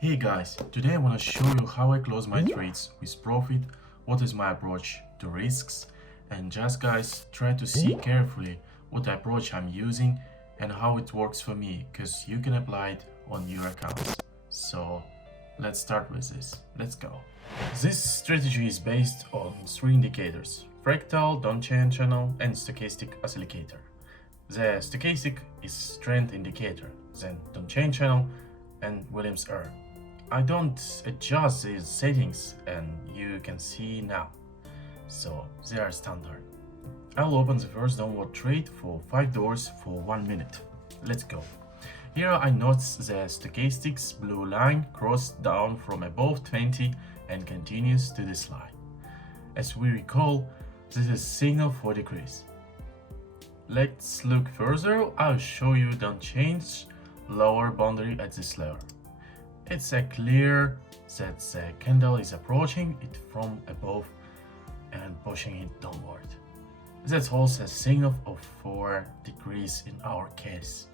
Hey guys, today I want to show you how I close my trades with profit, what is my approach to risks, and just guys try to see carefully what approach I'm using and how it works for me, because you can apply it on your accounts. So let's start with this. Let's go. This strategy is based on three indicators: fractal, downchain channel, and stochastic oscillator. The stochastic is trend indicator, then downchain channel, and Williams R. I don't adjust these settings and you can see now. So they are standard. I'll open the first downward trade for $5 for 1 minute. Let's go. Here I notice the stochastics blue line crossed down from above 20 and continues to this line. As we recall, this is signal for decrease. Let's look further. I'll show you don't change lower boundary at this level. It's clear that the candle is approaching it from above and pushing it downward. That's also a signal of for decrease in our case.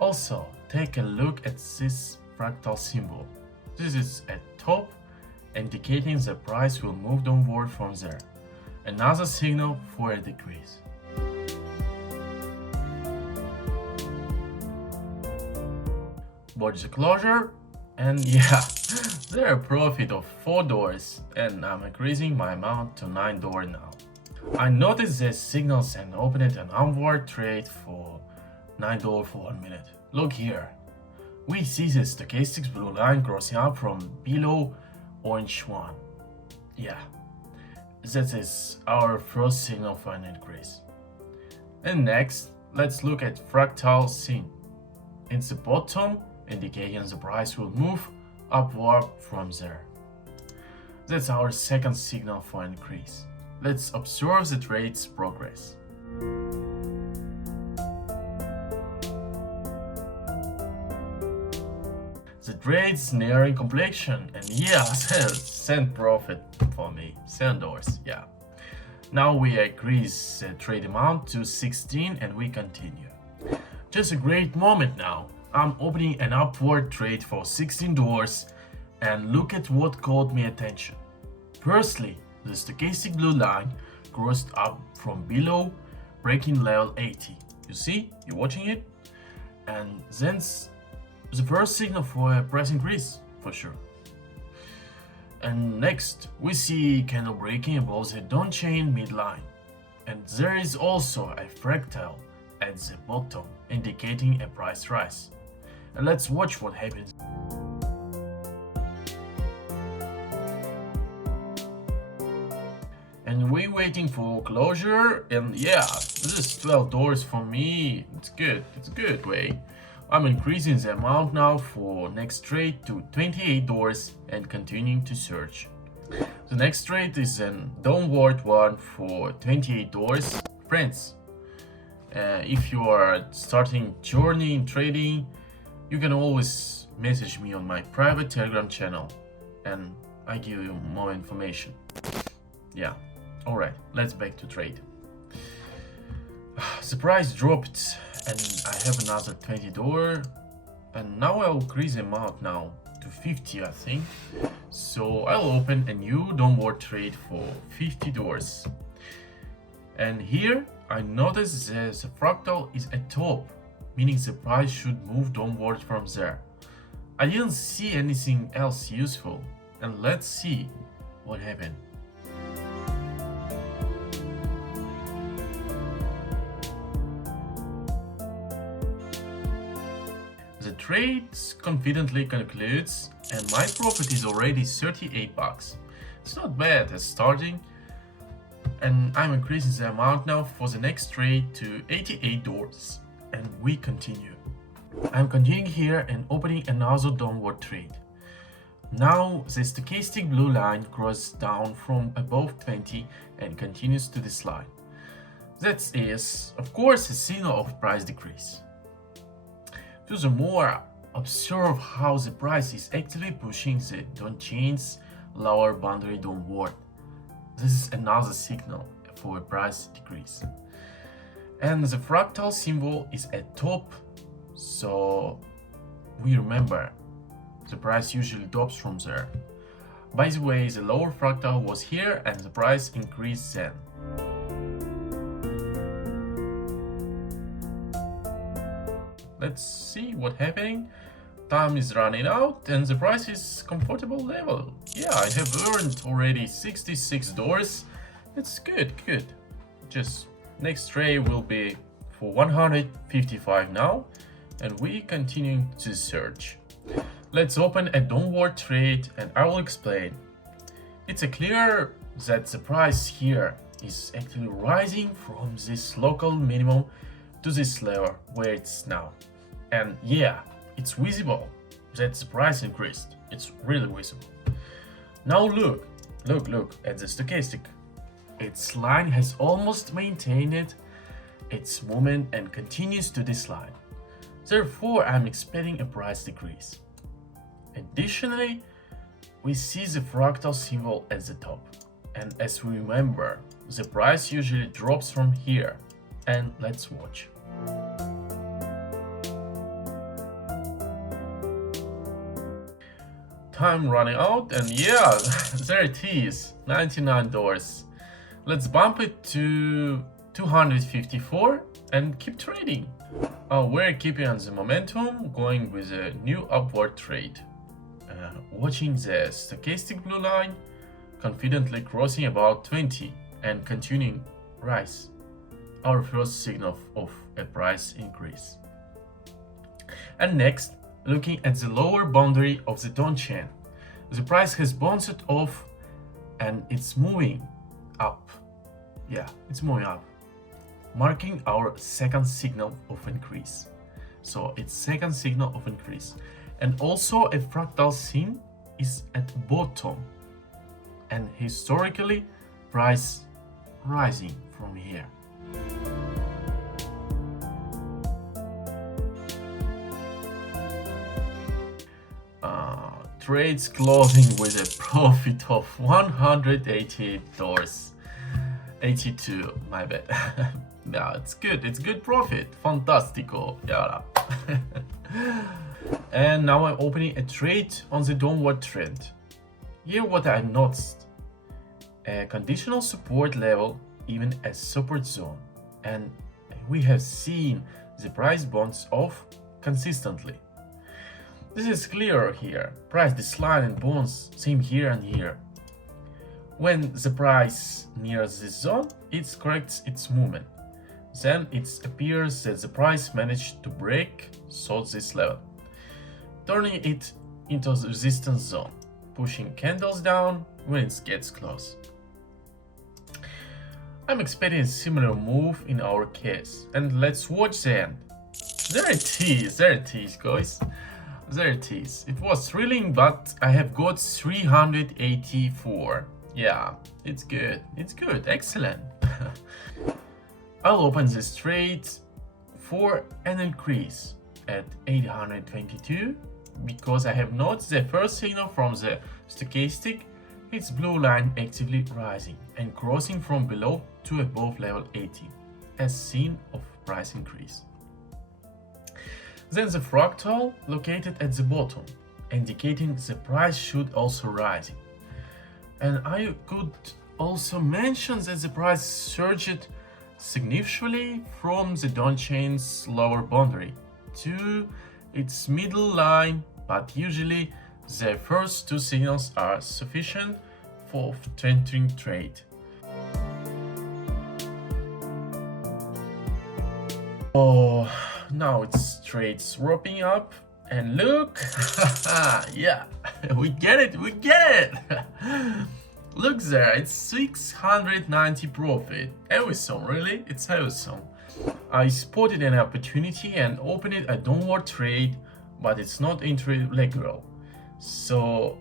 Also, take a look at this fractal symbol. This is at top, indicating the price will move downward from there. Another signal for a decrease. Watch the closure, and yeah, there a profit of $4 and I'm increasing my amount to $9 now. I noticed the signals and opened an onward trade for $9 for 1 minute. Look here. We see the stochastics blue line crossing up from below orange one. Yeah, that is our first signal for an increase. And next, let's look at fractal scene. In the bottom, indicating the price will move upward from there. That's our second signal for increase. Let's observe the trade's progress. The trade's nearing completion, and yeah, cent profit for me, $7, yeah. Now we increase the trade amount to 16 and we continue. Just a great moment now. I'm opening an upward trade for $16 and look at what caught my attention. Firstly, the stochastic blue line crossed up from below, breaking level 80. You see? You're watching it? And then the first signal for a price increase, for sure. And next, we see candle breaking above the downchain midline. And there is also a fractal at the bottom, indicating a price rise. And let's watch what happens. And we're waiting for closure, and yeah, this is $12 for me. It's good way. I'm increasing the amount now for next trade to $28 and continuing to search. The next trade is an downward one for $28. Friends, if you are starting journey in trading, you can always message me on my private Telegram channel and I give you more information. Yeah, alright, let's back to trade. The price dropped and I have another $20 and now I'll increase the amount now to 50, I think. So I'll open a new downward trade for $50. And here I notice the fractal is at top, meaning the price should move downward from there. I didn't see anything else useful, and let's see what happened. The trade confidently concludes and my profit is already $38. It's not bad as starting, and I'm increasing the amount now for the next trade to $88. And we continue. I'm continuing here and opening another downward trade. Now the stochastic blue line crosses down from above 20 and continues to this line. That is, of course, a signal of price decrease. Furthermore, observe how the price is actually pushing the downchain's lower boundary downward. This is another signal for a price decrease. And the fractal symbol is at top, so we remember the price usually drops from there. By the way, the lower fractal was here and the price increased then. Let's see what's happening. Time is running out and the price is comfortable level. Yeah, I have earned already $66. It's good. Just next trade will be for 155 now, and we continue to search. Let's open a downward trade and I will explain. It's clear that the price here is actually rising from this local minimum to this level where it's now. And yeah, it's visible that the price increased. It's really visible. Now look at the stochastic. Its line has almost maintained its movement and continues to decline. Therefore, I'm expecting a price decrease. Additionally, we see the fractal symbol at the top. And as we remember, the price usually drops from here. And let's watch. Time running out, and yeah, there it is, $99. Let's bump it to 254 and keep trading. We're keeping on the momentum, going with a new upward trade. Watching the stochastic blue line, confidently crossing about 20 and continuing rise. Our first signal of a price increase. And next, looking at the lower boundary of the Don chain, the price has bounced off and it's moving up. Yeah, it's moving up, marking our second signal of increase. So it's second signal of increase. And also a fractal scene is at bottom. And historically, price rising from here. Trades closing with a profit of $188. 82, my bad. Yeah, it's good profit. Fantastico. Yeah. And now I'm opening a trade on the downward trend. Here what I noticed, a conditional support level, even a support zone, and we have seen the price bounce off consistently. This is clear here. Price decline and bounce, same here and here. When the price nears this zone, it corrects its movement. Then it appears that the price managed to break through this level, turning it into the resistance zone, pushing candles down when it gets close. I'm expecting a similar move in our case, and let's watch the end. There it is, guys. There it is. It was thrilling, but I have got 384. Yeah, it's good, excellent. I'll open this trade for an increase at 822 because I have noticed the first signal from the stochastic, its blue line actively rising and crossing from below to above level 80 as seen of price increase. Then the fractal located at the bottom, indicating the price should also rise. And I could also mention that the price surged significantly from the Don chain's lower boundary to its middle line, but usually the first two signals are sufficient for entering trade. Oh, now it's trade swapping up, and look, yeah, we get it. Look there, it's 690 profit. Awesome, really, it's awesome. I spotted an opportunity and opened a downward trade, but it's not entry legal. So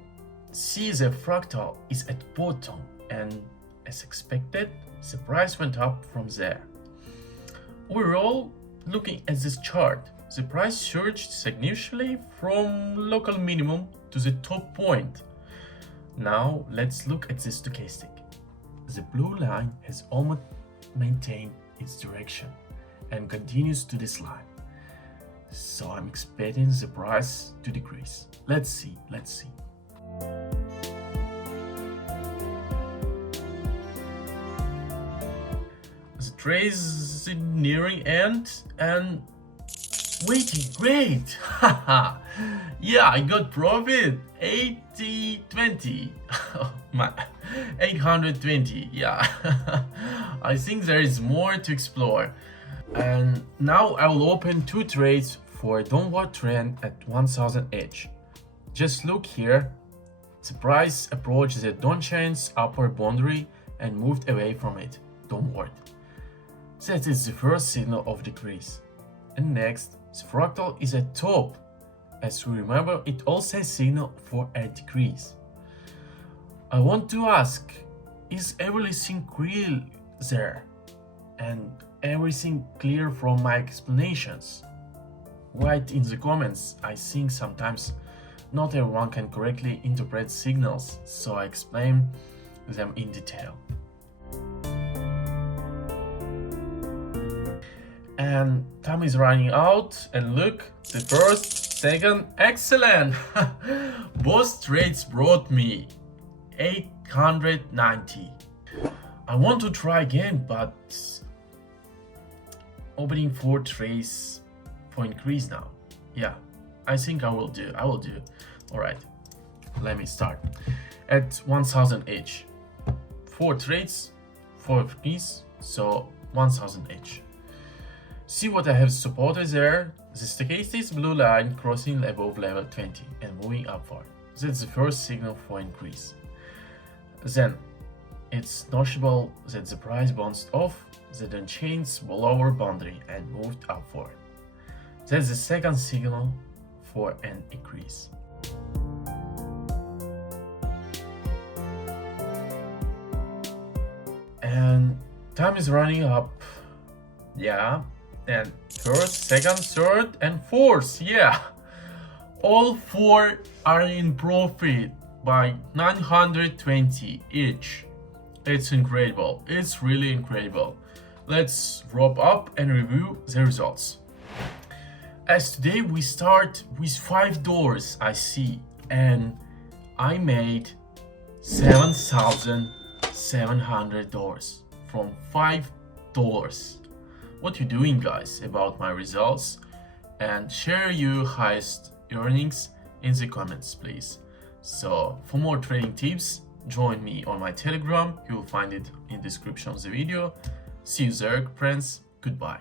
see, the fractal is at bottom, and as expected, the price went up from there. Overall, looking at this chart, the price surged significantly from local minimum to the top point. Now let's look at the stochastic. The blue line has almost maintained its direction and continues to decline. So I'm expecting the price to decrease. Let's see. The trade is nearing end and waiting. Great! Haha! Yeah, I got profit. 80-20. My 820. Yeah. I think there is more to explore. And now I will open two trades for a downward trend at 1000 edge. Just look here. The price approached the downtrend's upper boundary and moved away from it, downward. That is the first signal of decrease. And next, the fractal is at top. As we remember, it also a signal for a decrease. I want to ask, is everything clear there? And everything clear from my explanations? Write in the comments. I think sometimes not everyone can correctly interpret signals, so I explain them in detail. And time is running out, and look, the first, second, excellent! Both trades brought me 890. I want to try again, but opening 4 trades for increase now. Yeah, I think I will do. Alright, let me start. At 1000 each. 4 trades, 4 increase, so 1000 each. See what I have supported there? The stochastic blue line crossing above level 20 and moving upward. That's the first signal for increase. Then, it's noticeable that the price bounced off the unchanged lower boundary and moved upward. That's the second signal for an increase. And time is running up. Yeah. And first, second, third, and fourth. Yeah. All 4 are in profit by 920 each. It's incredible. It's really incredible. Let's wrap up and review the results. As today we start with $5, I see, and I made $7,700 from $5. What you doing, guys, about my results? And share your highest earnings in the comments, please. So for more trading tips, join me on my Telegram. You will find it in the description of the video. See you there, friends. Goodbye.